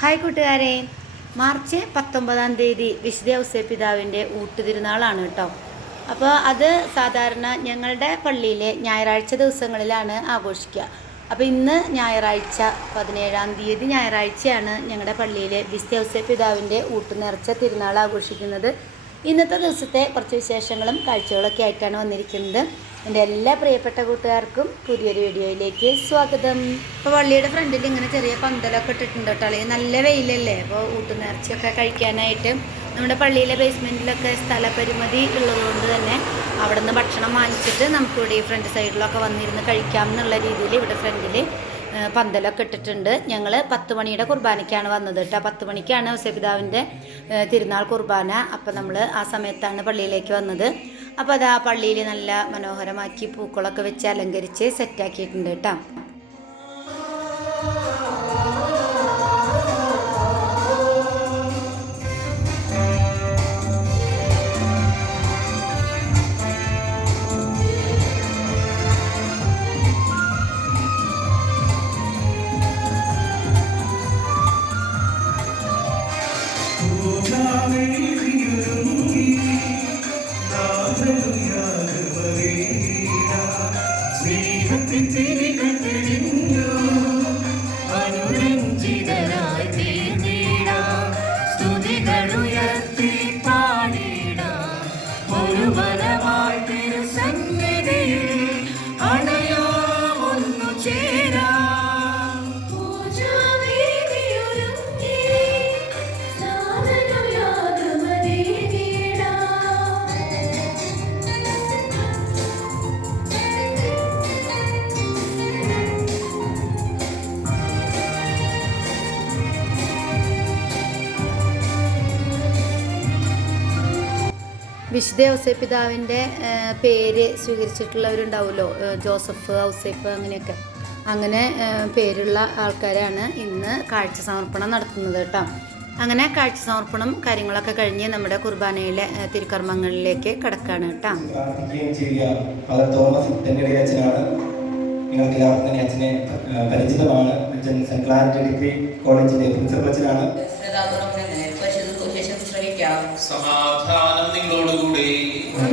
Hi കൂട്ടുകാരെ. March പത്തൊമ്പതാം തീയതി വിശുദ്ധ ഔസേ പിതാവിന്റെ ഊട്ടുതിരുനാളാണ് കേട്ടോ. അപ്പോൾ അത് സാധാരണ ഞങ്ങളുടെ പള്ളിയിലെ ഞായറാഴ്ച ദിവസങ്ങളിലാണ് ആഘോഷിക്കുക. അപ്പോൾ ഇന്ന് ഞായറാഴ്ച പതിനേഴാം തീയതി ഞായറാഴ്ചയാണ് ഞങ്ങളുടെ പള്ളിയിലെ വിശുദ്ധ ഔസേ പിതാവിന്റെ ഊട്ടുനേർച്ച തിരുനാൾ ആഘോഷിക്കുന്നത്. ഇന്നത്തെ ദിവസത്തെ കുറച്ച് വിശേഷങ്ങളും കാഴ്ചകളൊക്കെ ആയിട്ടാണ് വന്നിരിക്കുന്നത്. എന്റെ എല്ലാ പ്രിയപ്പെട്ട കൂട്ടുകാർക്കും പുതിയൊരു വീഡിയോയിലേക്ക് സ്വാഗതം. ഇപ്പോൾ വള്ളിയുടെ ഫ്രണ്ടിൽ ഇങ്ങനെ ചെറിയ പന്തലൊക്കെ ഇട്ടിട്ടുണ്ട് കേട്ടോ. നല്ല വെയിലല്ലേ? അപ്പോൾ ഊട്ടുനേർച്ചയൊക്കെ കഴിക്കാനായിട്ട് നമ്മുടെ പള്ളിയിലെ ബേസ്മെന്റിലൊക്കെ സ്ഥലപരിമിതി ഉള്ളതുകൊണ്ട് തന്നെ അവിടെ നിന്ന് ഭക്ഷണം വാങ്ങിച്ചിട്ട് നമുക്കിവിടെ ഈ ഫ്രണ്ട് സൈഡിലൊക്കെ വന്നിരുന്ന് കഴിക്കാം എന്നുള്ള രീതിയിൽ ഇവിടെ ഫ്രണ്ടിൽ പന്തലൊക്കെ ഇട്ടിട്ടുണ്ട്. ഞങ്ങൾ പത്ത് മണിയുടെ കുർബാനയ്ക്കാണ് വന്നത് കേട്ടോ. പത്ത് മണിക്കാണ് ഔസപിതാവിന്റെ തിരുനാൾ കുർബാന. അപ്പോൾ നമ്മൾ ആ സമയത്താണ് പള്ളിയിലേക്ക് വന്നത്. അപ്പോൾ അത് ആ പള്ളിയിൽ നല്ല മനോഹരമാക്കി പൂക്കളൊക്കെ വെച്ച് അലങ്കരിച്ച് സെറ്റാക്കിയിട്ടുണ്ട് കേട്ടോ. Amen. വിശുദ്ധ ഔസേപ്പിതാവിന്റെ പേര് സ്വീകരിച്ചിട്ടുള്ളവരുണ്ടാവുമല്ലോ. ജോസഫ് ഔസേപ്പ് അങ്ങനെയൊക്കെ. അങ്ങനെ പേരുള്ള ആൾക്കാരാണ് ഇന്ന് കാഴ്ച സമർപ്പണം നടത്തുന്നത് കേട്ടോ. അങ്ങനെ കാഴ്ച സമർപ്പണം കാര്യങ്ങളൊക്കെ കഴിഞ്ഞ് നമ്മുടെ കുർബാനയിലെ തിരുക്കർമ്മങ്ങളിലേക്ക് കിടക്കാണ് കേട്ടോ. നിങ്ങൾക്ക് എല്ലാവർക്കും തന്നെ അച്ഛനെ പരിചിതമാണ്. അച്ഛൻ സെന്റ് ക്ലാരറ്റ് ഡിഗ്രി കോളേജിലെ പ്രിൻസിപ്പൽ അച്ഛനാണ്.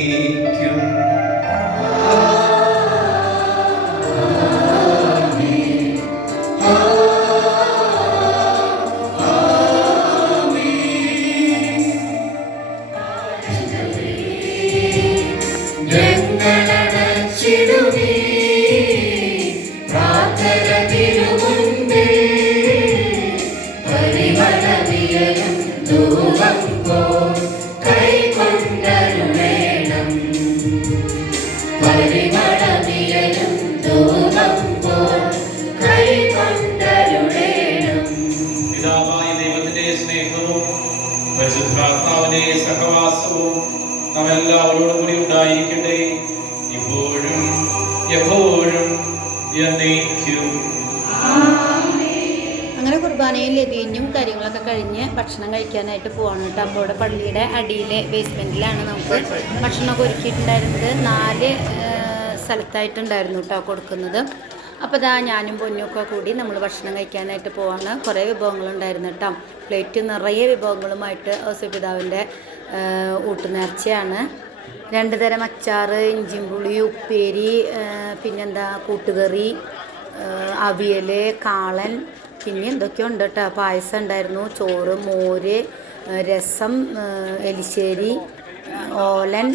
എന്നേക്കും ഞങ്ങളടച്ചിടുവീ പ്രാർത്ഥന തിരുമുൻപേ പരിമളവിയലും ധൂപം കുർബാനയിൽ കാര്യങ്ങളൊക്കെ കഴിഞ്ഞ് ഭക്ഷണം കഴിക്കാനായിട്ട് പോവാണ് കേട്ടോ. അപ്പോൾ ഇവിടെ പള്ളിയുടെ അടിയിലെ ബേസ്മെന്റിലാണ് നമുക്ക് ഭക്ഷണമൊക്കെ ഒരുക്കിയിട്ടുണ്ടായിരുന്നത്. നാല് സ്ഥലത്തായിട്ടുണ്ടായിരുന്നു കേട്ടോ കൊടുക്കുന്നത്. അപ്പോൾ ഇതാ ഞാനും പൊന്നുമൊക്കെ കൂടി നമ്മൾ ഭക്ഷണം കഴിക്കാനായിട്ട് പോവാണ്. കുറേ വിഭവങ്ങളുണ്ടായിരുന്നു കേട്ടോ. പ്ലേറ്റ് നിറയെ വിഭവങ്ങളുമായിട്ട് ഔസപിതാവിന്റെ ഊട്ടുനേർച്ചയാണ്. രണ്ട് തരം അച്ചാറ് ഇഞ്ചിമ്പുളി ഉപ്പേരി പിന്നെന്താ കൂട്ടുകറി അവിയൽ കാളൻ പിന്നെ എന്തൊക്കെയോ ഉണ്ട് കേട്ടോ പായസം ഉണ്ടായിരുന്നു. ചോറ് മോര് രസം എലിശ്ശേരി ഓലൻ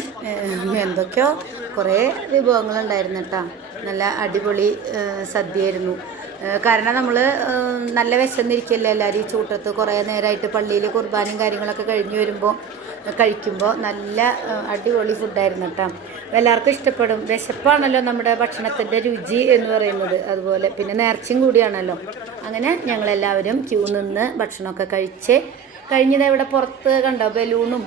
എന്തൊക്കെയോ കുറേ വിഭവങ്ങളുണ്ടായിരുന്നു കേട്ടോ നല്ല അടിപൊളി സദ്യയായിരുന്നു. കാരണം നമ്മൾ നല്ല വിശന്നിരിക്കല്ലേ എല്ലാവരും ഈ ചൂട്ടത്ത് കുറേ നേരമായിട്ട് പള്ളിയിൽ കുർബാനയും കാര്യങ്ങളൊക്കെ കഴിഞ്ഞ് വരുമ്പോൾ കഴിക്കുമ്പോൾ നല്ല അടിപൊളി ഫുഡായിരുന്നു കേട്ടോ എല്ലാവർക്കും ഇഷ്ടപ്പെടും. വിശപ്പാണല്ലോ നമ്മുടെ ഭക്ഷണത്തിന്റെ രുചി എന്ന് പറയുന്നത്. അതുപോലെ പിന്നെ നേർച്ചയും കൂടിയാണല്ലോ. അങ്ങനെ ഞങ്ങളെല്ലാവരും ക്യൂ നിന്ന് ഭക്ഷണമൊക്കെ കഴിച്ച് കഴിഞ്ഞത് ഇവിടെ പുറത്ത് കണ്ടോ ബലൂണും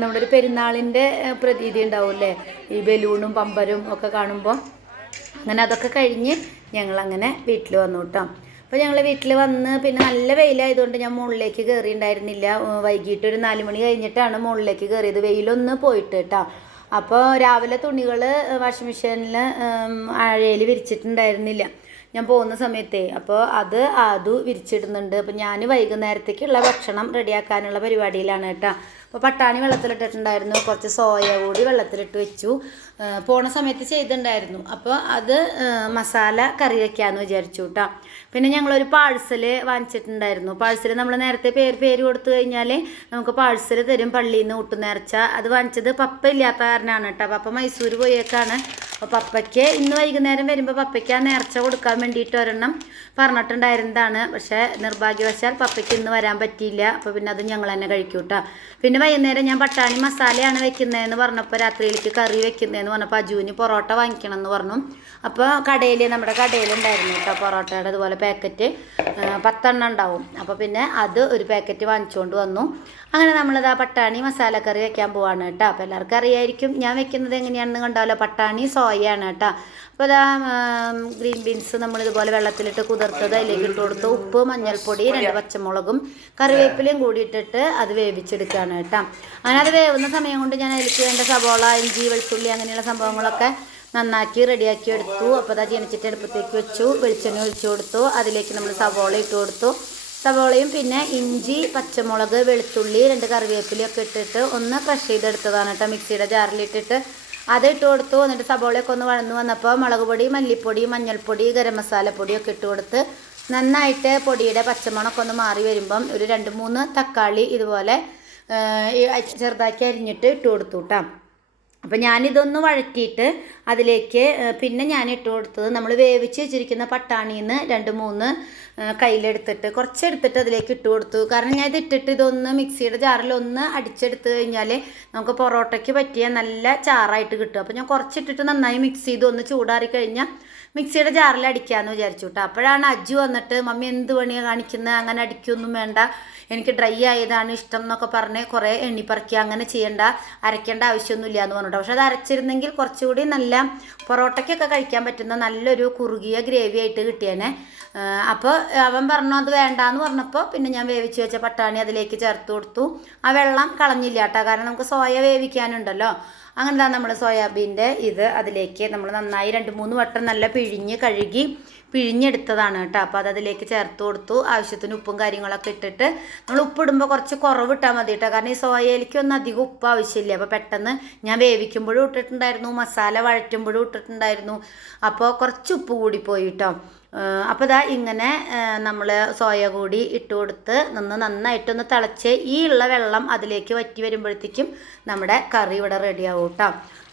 നമ്മുടെ ഒരു പെരുന്നാളിന്റെ പ്രതീതി ഉണ്ടാവില്ലേ ഈ ബലൂണും പമ്പരും ഒക്കെ കാണുമ്പോൾ അങ്ങനെ അതൊക്കെ കഴിഞ്ഞ് ഞങ്ങളങ്ങനെ വീട്ടിൽ വന്നു കേട്ടോ അപ്പോൾ ഞങ്ങൾ വീട്ടിൽ വന്ന് പിന്നെ നല്ല വെയിലായതുകൊണ്ട് ഞാൻ മുകളിലേക്ക് കയറിയിട്ടുണ്ടായിരുന്നില്ല വൈകിട്ട് ഒരു നാല് മണി കഴിഞ്ഞിട്ടാണ് മുകളിലേക്ക് കയറിയത് വെയിലൊന്ന് പോയിട്ട് കേട്ടോ അപ്പോൾ രാവിലെ തുണികൾ വാഷിംഗ് മെഷീനിൽ അഴയിൽ വിരിച്ചിട്ടുണ്ടായിരുന്നില്ല. ഞാൻ പോകുന്ന സമയത്തേ. അപ്പോൾ അത് അതു വിരിച്ചിടുന്നുണ്ട്. അപ്പോൾ ഞാൻ വൈകുന്നേരത്തേക്കുള്ള ഭക്ഷണം റെഡിയാക്കാനുള്ള പരിപാടിയിലാണ് കേട്ടോ. അപ്പോൾ പട്ടാണി വെള്ളത്തിലിട്ടിട്ടുണ്ടായിരുന്നു. കുറച്ച് സോയ കൂടി വെള്ളത്തിലിട്ട് വെച്ചു. പോണ സമയത്ത് ചെയ്തിട്ടുണ്ടായിരുന്നു. അപ്പോൾ അത് മസാല കറി വയ്ക്കാമെന്ന് വിചാരിച്ചു കേട്ടോ പിന്നെ ഞങ്ങളൊരു പാഴ്സൽ വാങ്ങിച്ചിട്ടുണ്ടായിരുന്നു. പാഴ്സൽ നമ്മൾ നേരത്തെ പേര് പേര് കൊടുത്തു കഴിഞ്ഞാൽ നമുക്ക് പാഴ്സൽ തരും പള്ളിയിൽ നിന്ന് ഊട്ടുനേർച്ച അത് വാങ്ങിച്ചത് പപ്പ ഇല്ലാത്ത കാരണമാണ് കേട്ടോ പപ്പ മൈസൂർ പോയേക്കാണ്. അപ്പോൾ പപ്പയ്ക്ക് ഇന്ന് വൈകുന്നേരം വരുമ്പോൾ പപ്പയ്ക്ക് ആ നേർച്ച കൊടുക്കാൻ വേണ്ടിയിട്ട് ഒരെണ്ണം പറഞ്ഞിട്ടുണ്ടായിരുന്നതാണ്. പക്ഷേ നിർഭാഗ്യവശാൽ പപ്പയ്ക്ക് ഇന്ന് വരാൻ പറ്റിയില്ല. അപ്പോൾ പിന്നെ അത് ഞങ്ങൾ തന്നെ കഴിക്കൂട്ടാ. കേട്ടോ പിന്നെ വൈകുന്നേരം ഞാൻ പട്ടാണി മസാലയാണ് വെക്കുന്നതെന്ന് പറഞ്ഞപ്പോൾ രാത്രിയിലേക്ക് കറി വെക്കുന്നതെന്ന് പറഞ്ഞപ്പോൾ അജുവിന് പൊറോട്ട വാങ്ങിക്കണം എന്ന് പറഞ്ഞു. അപ്പോൾ കടയിൽ നമ്മുടെ കടയിലുണ്ടായിരുന്നു കേട്ടോ പൊറോട്ടയുടെ അതുപോലെ പാക്കറ്റ്. പത്തെണ്ണം ഉണ്ടാവും. അപ്പോൾ പിന്നെ അത് ഒരു പാക്കറ്റ് വാങ്ങിച്ചുകൊണ്ട് വന്നു. അങ്ങനെ നമ്മളിതാ പട്ടാണി മസാലക്കറി വെക്കാൻ പോവാണ് കേട്ടോ. അപ്പോൾ എല്ലാവർക്കും അറിയായിരിക്കും ഞാൻ വെക്കുന്നത് എങ്ങനെയാണെന്ന് കണ്ടാലോ? പട്ടാണി സോയയാണ് കേട്ടോ അപ്പോൾ ഇതാ ഗ്രീൻ ബീൻസ് നമ്മൾ ഇതുപോലെ വെള്ളത്തിലിട്ട് കുതിർത്തത് അതിലേക്ക് ഇട്ട് കൊടുത്ത് ഉപ്പ് മഞ്ഞൾപ്പൊടി രണ്ട് പച്ചമുളകും കറിവേപ്പിലയും കൂടി ഇട്ടിട്ട് അത് വേവിച്ചെടുക്കുകയാണ് കേട്ടോ അങ്ങനെ അത് വേവുന്ന സമയം കൊണ്ട് ഞാൻ അതിലേക്ക് വേണ്ട സവോള ഇഞ്ചി വെളുത്തുള്ളി അങ്ങനെയുള്ള സംഭവങ്ങളൊക്കെ നന്നാക്കി റെഡിയാക്കി എടുത്തു. അപ്പോൾ അതാ ജനിച്ചിട്ട് അടുപ്പത്തേക്ക് വെച്ചു. വെളിച്ചെണ്ണ ഒഴിച്ചു കൊടുത്തു. അതിലേക്ക് നമ്മൾ സവോള ഇട്ട് കൊടുത്തു. സവോളയും പിന്നെ ഇഞ്ചി പച്ചമുളക് വെളുത്തുള്ളി രണ്ട് കറിവേപ്പിലയൊക്കെ ഇട്ടിട്ട് ഒന്ന് ക്രഷ് ചെയ്തെടുത്തതാണ് കേട്ടോ മിക്സിയുടെ ജാറിലിട്ടിട്ട്. അത് ഇട്ട് കൊടുത്തു. എന്നിട്ട് സബോളയൊക്കെ ഒന്ന് വഴന്നു വന്നപ്പോൾ മുളക് പൊടി മല്ലിപ്പൊടി മഞ്ഞൾപ്പൊടി ഗരം മസാലപ്പൊടിയൊക്കെ ഇട്ട് കൊടുത്ത് നന്നായിട്ട് പൊടിയുടെ പച്ചമണമൊക്കെ ഒന്ന് മാറി വരുമ്പം ഒരു രണ്ട് മൂന്ന് തക്കാളി ഇതുപോലെ ചെറുതാക്കി അരിഞ്ഞിട്ട് ഇട്ട് കൊടുത്തു കേട്ടോ അപ്പം ഞാനിതൊന്ന് വഴറ്റിയിട്ട് അതിലേക്ക് പിന്നെ ഞാൻ ഇട്ട് കൊടുത്തത് നമ്മൾ വേവിച്ച് വെച്ചിരിക്കുന്ന പട്ടാണിയിൽ നിന്ന് രണ്ട് മൂന്ന് കയ്യിലെടുത്തിട്ട് കുറച്ചെടുത്തിട്ട് അതിലേക്ക് ഇട്ട് കൊടുത്തു. കാരണം ഞാൻ ഇത് ഇട്ടിട്ട് ഇതൊന്ന് മിക്സിയുടെ ജാറിൽ ഒന്ന് അടിച്ചെടുത്ത് കഴിഞ്ഞാൽ നമുക്ക് പൊറോട്ടയ്ക്ക് പറ്റിയ നല്ല ചാറായിട്ട് കിട്ടും. അപ്പോൾ ഞാൻ കുറച്ചിട്ടിട്ട് നന്നായി മിക്സ് ചെയ്ത് ഒന്ന് ചൂടാറി കഴിഞ്ഞാൽ മിക്സിയുടെ ജാറിൽ അടിക്കാമെന്ന് വിചാരിച്ചു കേട്ടോ അപ്പോഴാണ് അജ്ജു വന്നിട്ട് മമ്മി എന്ത് പണിയാണ് കാണിക്കുന്നത് അങ്ങനെ അടിക്കൊന്നും വേണ്ട. എനിക്ക് ഡ്രൈ ആയതാണ് ഇഷ്ടം എന്നൊക്കെ പറഞ്ഞ് കുറേ എണ്ണിപ്പറിക്കുക അങ്ങനെ ചെയ്യേണ്ട. അരയ്ക്കേണ്ട ആവശ്യമൊന്നുമില്ല എന്ന് പറഞ്ഞിട്ട് പക്ഷെ അത് അരച്ചിരുന്നെങ്കിൽ കുറച്ചുകൂടി നല്ല പൊറോട്ടയ്ക്കൊക്കെ കഴിക്കാൻ പറ്റുന്ന നല്ലൊരു കുറുകിയ ഗ്രേവി ആയിട്ട് കിട്ടിയേനെ. അപ്പോൾ അവൻ പറഞ്ഞു അത് വേണ്ടാന്ന് പറഞ്ഞപ്പോൾ പിന്നെ ഞാൻ വേവിച്ച് വെച്ച പട്ടാണി അതിലേക്ക് ചേർത്ത് കൊടുത്തു. ആ വെള്ളം കളഞ്ഞില്ല കേട്ടോ കാരണം നമുക്ക് സോയ വേവിക്കാനുണ്ടല്ലോ. അങ്ങനെ നമ്മൾ സോയാബീന്റെ ഇത് അതിലേക്ക് നമ്മൾ നന്നായി രണ്ട് മൂന്ന് വട്ടം നല്ല പിഴിഞ്ഞ് കഴുകി പിഴിഞ്ഞെടുത്തതാണ് കേട്ടോ. അപ്പോൾ അത് അതിലേക്ക് ചേർത്ത് കൊടുത്തു. ആവശ്യത്തിന് ഉപ്പും കാര്യങ്ങളൊക്കെ ഇട്ടിട്ട് നമ്മൾ ഉപ്പിടുമ്പോൾ കുറച്ച് കുറവ് ഇട്ടാൽ മതി കേട്ടോ. കാരണം ഈ സോയയിലേക്ക് ഒന്നും അധികം ഉപ്പ് ആവശ്യമില്ല. അപ്പോൾ പെട്ടെന്ന് ഞാൻ വേവിക്കുമ്പോഴും ഇട്ടിട്ടുണ്ടായിരുന്നു. മസാല വഴറ്റുമ്പോഴും ഇട്ടിട്ടുണ്ടായിരുന്നു. അപ്പോൾ കുറച്ച് ഉപ്പ് കൂടിപ്പോയി പോയി കേട്ടോ. അപ്പോൾ ഇതാ ഇങ്ങനെ നമ്മൾ സോയ കൂടി ഇട്ട് കൊടുത്ത് നിന്ന് നന്നായിട്ടൊന്ന് തിളച്ച് ഈ ഉള്ള വെള്ളം അതിലേക്ക് വറ്റി വരുമ്പോഴത്തേക്കും നമ്മുടെ കറി ഇവിടെ റെഡിയാവും കേട്ടോ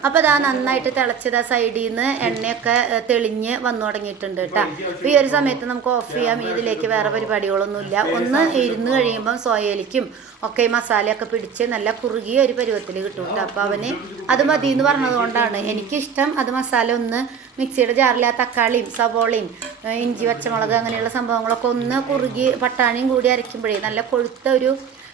അപ്പോൾ ഇതാ നന്നായിട്ട് തിളച്ചത് സൈഡിൽ നിന്ന് എണ്ണയൊക്കെ തെളിഞ്ഞ് വന്നു തുടങ്ങിയിട്ടുണ്ട് കേട്ടോ അപ്പോൾ ഈ ഒരു സമയത്ത് നമുക്ക് ഓഫ് ചെയ്യാം. ഇതിലേക്ക് വേറെ പരിപാടികളൊന്നുമില്ല. ഒന്ന് ഇരുന്ന് കഴിയുമ്പം സോയയിലേക്കും ഒക്കെ മസാലയൊക്കെ പിടിച്ച് നല്ല കുറുകിയ ഒരു പരുവത്തിൽ കിട്ടും കേട്ടോ അപ്പോൾ അവന് അത് മതി എന്ന് പറഞ്ഞതുകൊണ്ടാണ് എനിക്കിഷ്ടം അത് മസാല ഒന്ന് മിക്സിയുടെ ജാറിലെ ആ തക്കാളിയും സവോളയും ഇഞ്ചി പച്ചമുളക് അങ്ങനെയുള്ള സംഭവങ്ങളൊക്കെ ഒന്ന് കുറുകി പട്ടാണിയും കൂടി അരയ്ക്കുമ്പോഴേ നല്ല കൊഴുത്ത ഒരു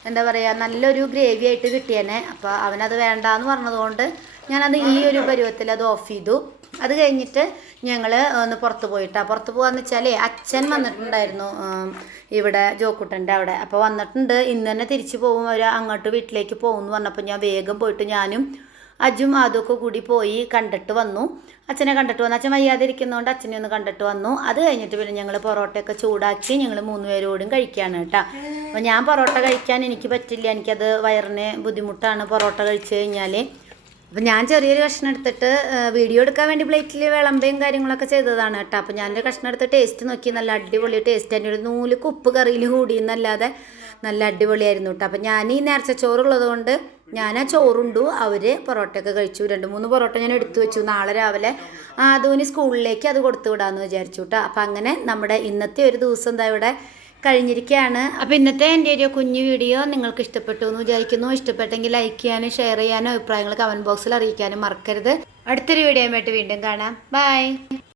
എന്താ പറയുക നല്ലൊരു ഗ്രേവി ആയിട്ട് കിട്ടിയേനെ. അപ്പോൾ അവനത് വേണ്ടാന്ന് പറഞ്ഞതുകൊണ്ട് ഞാനത് ഈ ഒരു പരുവത്തിൽ അത് ഓഫ് ചെയ്തു. അത് കഴിഞ്ഞിട്ട് ഞങ്ങൾ ഒന്ന് പുറത്ത് പോയിട്ടാ പുറത്ത് പോകാന്ന് വെച്ചാലേ അച്ഛൻ വന്നിട്ടുണ്ടായിരുന്നു ഇവിടെ ജോക്കുട്ടന്റെ അവിടെ. അപ്പോൾ വന്നിട്ടുണ്ട് ഇന്ന് തന്നെ തിരിച്ചു പോകും അവർ അങ്ങോട്ട് വീട്ടിലേക്ക് പോകും എന്ന് പറഞ്ഞപ്പോൾ ഞാൻ വേഗം പോയിട്ട് ഞാനും അജും അതൊക്കെ കൂടി പോയി കണ്ടിട്ട് വന്നു. അച്ഛനെ കണ്ടിട്ട് വന്നു. അച്ഛൻ വയ്യാതെ ഇരിക്കുന്നതുകൊണ്ട് അച്ഛനെ ഒന്ന് കണ്ടിട്ട് വന്നു. അത് കഴിഞ്ഞിട്ട് പിന്നെ ഞങ്ങൾ പൊറോട്ടയൊക്കെ ചൂടാക്കി ഞങ്ങൾ മൂന്ന് പേരോടും കഴിക്കുകയാണ് കേട്ടോ. അപ്പോൾ ഞാൻ പൊറോട്ട കഴിക്കാൻ എനിക്ക് പറ്റില്ല. എനിക്കത് വയറിന് ബുദ്ധിമുട്ടാണ് പൊറോട്ട കഴിച്ചു കഴിഞ്ഞാൽ അപ്പം ഞാൻ ചെറിയൊരു കഷ്ണം എടുത്തിട്ട് വീഡിയോ എടുക്കാൻ വേണ്ടി പ്ലേറ്റിൽ വിളമ്പയും കാര്യങ്ങളൊക്കെ ചെയ്തതാണ് കേട്ടോ. അപ്പോൾ ഞാനൊരു കഷ്ണം എടുത്ത് ടേസ്റ്റ് നോക്കി. നല്ല അടിപൊളി ടേസ്റ്റ്. തന്നെ ഒരു നൂൽ കുപ്പ് കറിയിൽ കൂടി എന്നല്ലാതെ നല്ല അടിപൊളിയായിരുന്നു കേട്ടോ. അപ്പം ഞാൻ ഈ നേർച്ച ചോറുള്ളത് കൊണ്ട് ഞാൻ ആ ചോറുണ്ടു അവർ പൊറോട്ടയൊക്കെ കഴിച്ചു. രണ്ട് മൂന്ന് പൊറോട്ട ഞാൻ എടുത്തു വെച്ചു. നാളെ രാവിലെ ആദൂന് സ്കൂളിലേക്ക് അത് കൊടുത്തു വിടാമെന്ന് വിചാരിച്ചു കേട്ടോ അപ്പം അങ്ങനെ നമ്മുടെ ഇന്നത്തെ ഒരു ദിവസം എന്താ ഇവിടെ കഴിഞ്ഞിരിക്കുകയാണ് അപ്പോൾ ഇന്നത്തെ എന്റെ ഒരു കുഞ്ഞു വീഡിയോ നിങ്ങൾക്ക് ഇഷ്ടപ്പെട്ടു എന്ന് വിചാരിക്കുന്നു. ഇഷ്ടപ്പെട്ടെങ്കിൽ ലൈക്ക് ചെയ്യാനും ഷെയർ ചെയ്യാനും അഭിപ്രായങ്ങൾ കമന്റ് ബോക്സിൽ അറിയിക്കാനും മറക്കരുത്. അടുത്തൊരു ആയിട്ട് വീണ്ടും കാണാം. ബൈ